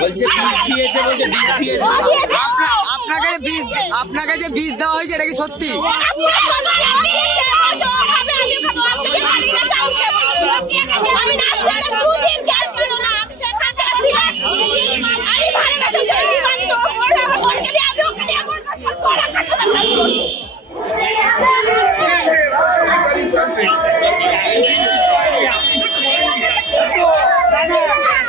বলছে বিষ দিয়েছে বলছে বিষ দিয়েছে। আপনাকে যে বিষ আপনাকে যে বিষ দেওয়া হয়েছে এটা কি সত্যি?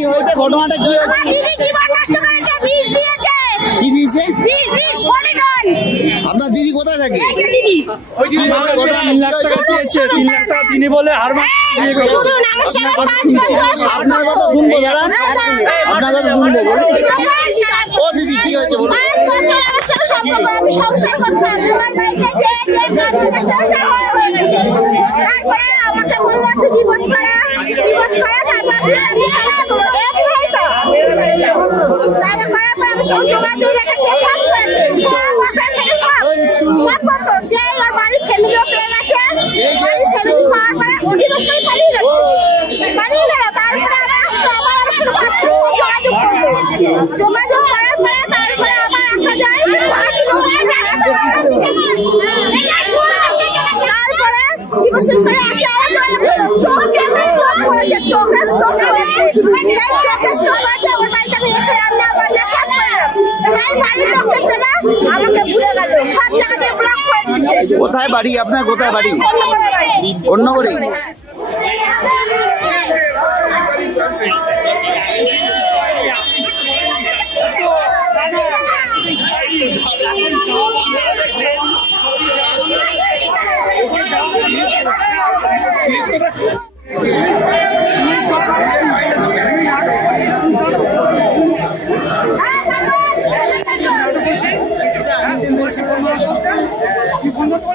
কি হয়েছে ঘটনাটা কি হয়েছে জীবন নষ্ট করেছে বিষ দিয়েছে কি দিয়েছে বিষ বিষ পলিগন আপনার দিদি কোথায় থাকে এই যে দিদি কি হয়েছে ঘটনা তিন লাখ টাকা চেয়েছে তিন লাখ টাকা তিনি বলে হার শুনুন আমার সাথে পাঁচ বছর আপনার কথা শুনব দাদা আপনার কথা শুনব ও দিদি কি হয়েছে বলুন পাঁচ বছর আমার সাথে সম্পর্ক আমি সংসার করতাম আমার বাড়িতে যে যে হয়ে গেছে তারপরে আমাকে বলল একটু দিবস করা দিবস করা, তারপর আমি সংসার করব এমনি তো? তারপর করার পর আমি সব যোগাযোগ রেখেছি সব করেছি সব। করতো যে ওর বাড়ির ফ্যামিলিও পেয়ে গেছে বাড়ির ফ্যামিলি পাওয়ার পরে ও দিবস করে পালিয়ে গেছে। পালিয়ে গেল তারপরে আবার আসলো আবার আমার সাথে যোগাযোগ করল। যোগাযোগ করার পরে তারপরে আবার আসা যায় তারপরে দিবস শেষ করে আসে আবার চোখে স্ট্রোক করেছে সেই চোখে স্ট্রোক আছে ওর বাড়িতে আমি এসে রান্না বান্না সব করলাম তাই বাড়ির লোককে পেলে আমাকে ভুলে গেল সব জায়গাতে ব্লক করে দিচ্ছে কোথায় বাড়ি আপনার? কোথায় বাড়ি? অন্য করে বাড়ি অন্য